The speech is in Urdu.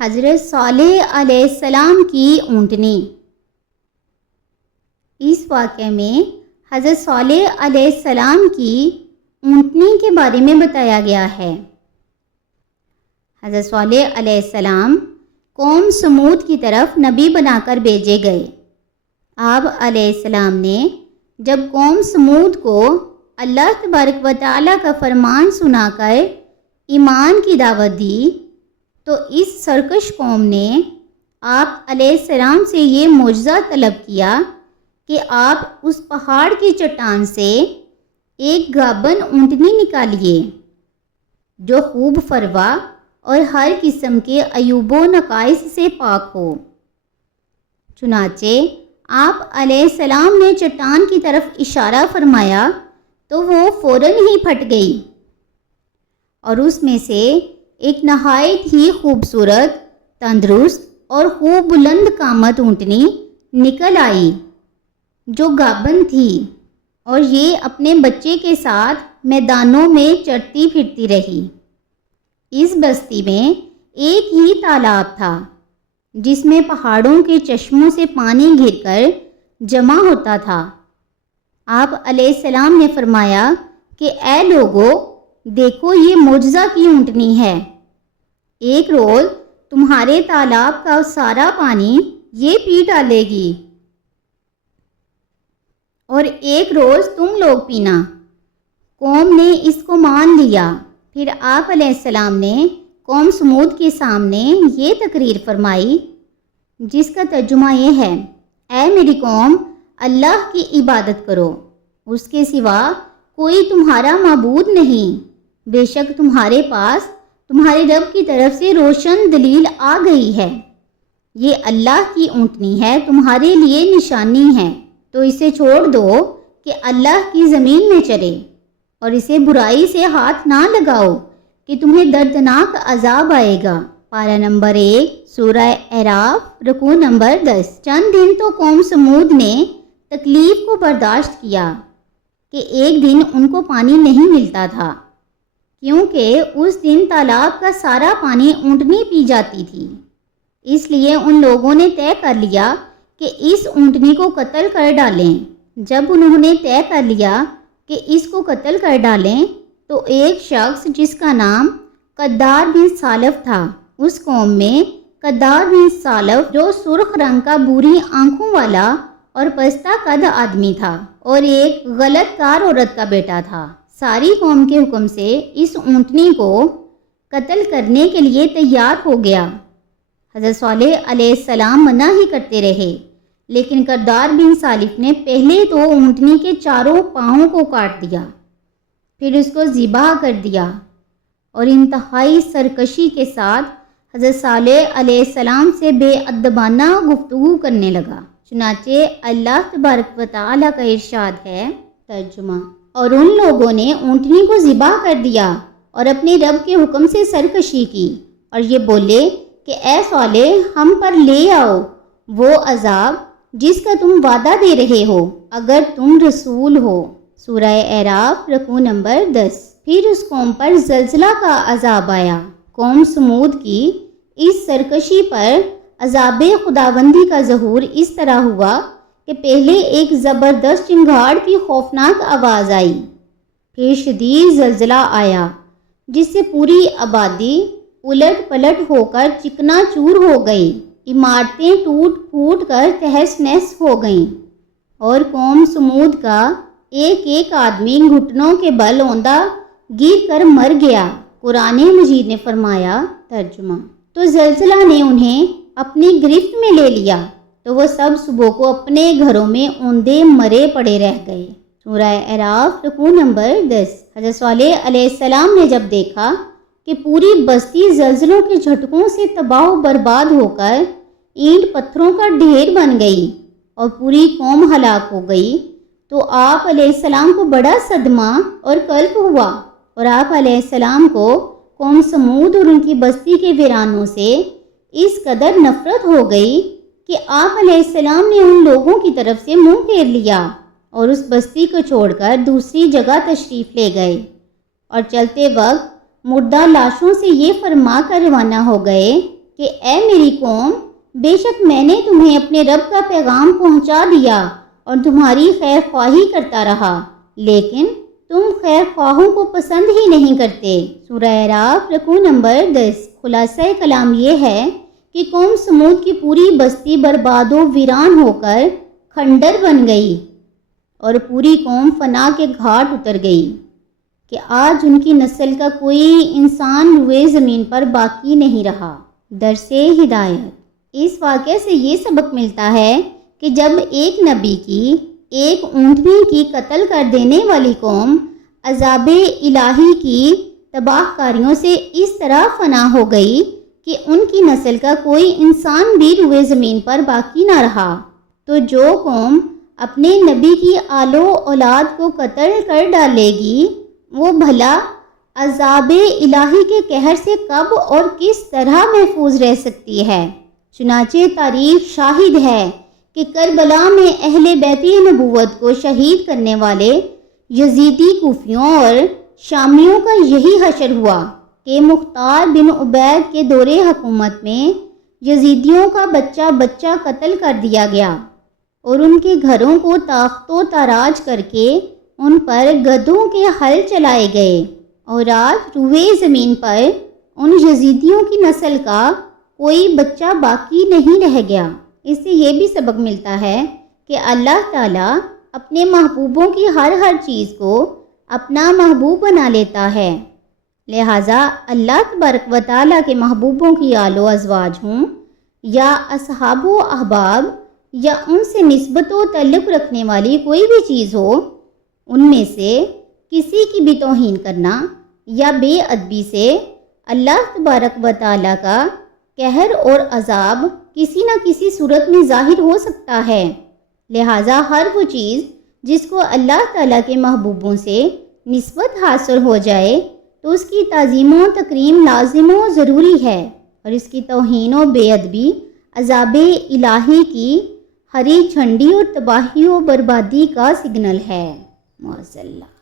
حضرت صالح علیہ السلام کی اونٹنی۔ اس واقعے میں حضرت صالح علیہ السلام کی اونٹنی کے بارے میں بتایا گیا ہے۔ حضرت صالح علیہ السلام قوم سمود کی طرف نبی بنا کر بھیجے گئے۔ آپ علیہ السلام نے جب قوم سمود کو اللہ تبارک و تعالیٰ کا فرمان سنا کر ایمان کی دعوت دی تو اس سرکش قوم نے آپ علیہ السلام سے یہ معجزہ طلب کیا کہ آپ اس پہاڑ کی چٹان سے ایک گابن اونٹنی نکالیے جو خوب فروا اور ہر قسم کے عیوب و نقائص سے پاک ہو۔ چنانچہ آپ علیہ السلام نے چٹان کی طرف اشارہ فرمایا تو وہ فوراً ہی پھٹ گئی اور اس میں سے ایک نہایت ہی خوبصورت، تندرست اور خوب بلند قامت اونٹنی نکل آئی جو گابن تھی، اور یہ اپنے بچے کے ساتھ میدانوں میں چرتی پھرتی رہی۔ اس بستی میں ایک ہی تالاب تھا جس میں پہاڑوں کے چشموں سے پانی گر کر جمع ہوتا تھا۔ آپ علیہ السلام نے فرمایا کہ اے لوگو، دیکھو یہ معجزہ کی اونٹنی ہے۔ ایک روز تمہارے تالاب کا سارا پانی یہ پی ڈالے گی اور ایک روز تم لوگ پینا۔ قوم نے اس کو مان لیا۔ پھر آپ علیہ السلام نے قوم سمود کے سامنے یہ تقریر فرمائی جس کا ترجمہ یہ ہے: اے میری قوم، اللہ کی عبادت کرو، اس کے سوا کوئی تمہارا معبود نہیں۔ بے شک تمہارے پاس تمہارے رب کی طرف سے روشن دلیل آ گئی ہے۔ یہ اللہ کی اونٹنی ہے، تمہارے لیے نشانی ہے، تو اسے چھوڑ دو کہ اللہ کی زمین میں چرے، اور اسے برائی سے ہاتھ نہ لگاؤ کہ تمہیں دردناک عذاب آئے گا۔ پارہ نمبر 1 سورہ اعراف رکوع نمبر 10۔ چند دن تو قوم سمود نے تکلیف کو برداشت کیا کہ ایک دن ان کو پانی نہیں ملتا تھا، کیونکہ اس دن تالاب کا سارا پانی اونٹنی پی جاتی تھی۔ اس لیے ان لوگوں نے طے کر لیا کہ اس اونٹنی کو قتل کر ڈالیں۔ جب انہوں نے طے کر لیا کہ اس کو قتل کر ڈالیں تو ایک شخص جس کا نام قدار بن سالف تھا، اس قوم میں قدار بن سالف جو سرخ رنگ کا بری آنکھوں والا اور پستہ قد آدمی تھا اور ایک غلط کار عورت کا بیٹا تھا، ساری قوم کے حکم سے اس اونٹنی کو قتل کرنے کے لیے تیار ہو گیا۔ حضرت صالح علیہ السلام منع ہی کرتے رہے، لیکن قدار بن سالف نے پہلے تو اونٹنی کے چاروں پاؤں کو کاٹ دیا، پھر اس کو ذبح کر دیا اور انتہائی سرکشی کے ساتھ حضرت صالح علیہ السلام سے بے ادبانہ گفتگو کرنے لگا۔ چنانچہ اللہ تبارک و تعالیٰ کا ارشاد ہے، ترجمہ: اور ان لوگوں نے اونٹنی کو ذبح کر دیا اور اپنے رب کے حکم سے سرکشی کی، اور یہ بولے کہ اے صالح، ہم پر لے آؤ وہ عذاب جس کا تم وعدہ دے رہے ہو اگر تم رسول ہو۔ سورہ اعراف رکوع نمبر 10۔ پھر اس قوم پر زلزلہ کا عذاب آیا۔ قوم سمود کی اس سرکشی پر عذاب خداوندی کا ظہور اس طرح ہوا کہ پہلے ایک زبردست چنگھاڑ کی خوفناک آواز آئی، پھر شدید زلزلہ آیا جس سے پوری آبادی الٹ پلٹ ہو کر چکنا چور ہو گئی، عمارتیں ٹوٹ پھوٹ کر تہس نہس ہو گئیں، اور قوم سمود کا ایک ایک آدمی گھٹنوں کے بل اوندا گر کر مر گیا۔ قرآن مجید نے فرمایا، ترجمہ: تو زلزلہ نے انہیں اپنی گرفت میں لے لیا تو وہ سب صبح کو اپنے گھروں میں اوندے مرے پڑے رہ گئے۔ سورہ اعراف رکوع نمبر 10۔ حضرت صالح علیہ السلام نے جب دیکھا کہ پوری بستی زلزلوں کے جھٹکوں سے تباہ و برباد ہو کر اینٹ پتھروں کا ڈھیر بن گئی اور پوری قوم ہلاک ہو گئی تو آپ علیہ السلام کو بڑا صدمہ اور قلق ہوا، اور آپ علیہ السلام کو قوم سمود اور ان کی بستی کے ویرانوں سے اس قدر نفرت ہو گئی کہ آپ علیہ السلام نے ان لوگوں کی طرف سے منہ پھیر لیا اور اس بستی کو چھوڑ کر دوسری جگہ تشریف لے گئے، اور چلتے وقت مردہ لاشوں سے یہ فرما کر روانہ ہو گئے کہ اے میری قوم، بے شک میں نے تمہیں اپنے رب کا پیغام پہنچا دیا اور تمہاری خیر خواہی کرتا رہا، لیکن تم خیر خواہوں کو پسند ہی نہیں کرتے۔ سورہ اعراف رکوع نمبر 10۔ خلاصہ کلام یہ ہے کہ قوم سمود کی پوری بستی برباد و ویران ہو کر کھنڈر بن گئی اور پوری قوم فنا کے گھاٹ اتر گئی کہ آج ان کی نسل کا کوئی انسان روئے زمین پر باقی نہیں رہا۔ درس ہدایت۔ اس واقعے سے یہ سبق ملتا ہے کہ جب ایک نبی کی ایک اونٹنی کی قتل کر دینے والی قوم عذاب الہی کی تباہ کاریوں سے اس طرح فنا ہو گئی کہ ان کی نسل کا کوئی انسان بھی روئے زمین پر باقی نہ رہا، تو جو قوم اپنے نبی کی آل و اولاد کو قتل کر ڈالے گی وہ بھلا عذاب الہی کے قہر سے کب اور کس طرح محفوظ رہ سکتی ہے؟ چنانچہ تاریخ شاہد ہے کہ کربلا میں اہل بیت نبوت کو شہید کرنے والے یزیدی کوفیوں اور شامیوں کا یہی حشر ہوا کہ مختار بن عبید کے دور حکومت میں یزیدیوں کا بچہ بچہ قتل کر دیا گیا اور ان کے گھروں کو تاخت و تاراج کر کے ان پر گدھوں کے ہل چلائے گئے، اور آج روئے زمین پر ان یزیدیوں کی نسل کا کوئی بچہ باقی نہیں رہ گیا۔ اس سے یہ بھی سبق ملتا ہے کہ اللہ تعالیٰ اپنے محبوبوں کی ہر چیز کو اپنا محبوب بنا لیتا ہے، لہٰذا اللہ تبارک و تعالیٰ کے محبوبوں کی آل و ازواج ہوں یا اصحاب و احباب یا ان سے نسبت و تعلق رکھنے والی کوئی بھی چیز ہو، ان میں سے کسی کی بھی توہین کرنا یا بے ادبی سے اللہ تبارک و تعالیٰ کا قہر اور عذاب کسی نہ کسی صورت میں ظاہر ہو سکتا ہے، لہٰذا ہر وہ چیز جس کو اللہ تعالیٰ کے محبوبوں سے نسبت حاصل ہو جائے تو اس کی تعظیم و تکریم لازم و ضروری ہے، اور اس کی توہین و بے ادبی عذاب الہی کی ہری جھنڈی اور تباہی و بربادی کا سگنل ہے۔ معاذ اللہ۔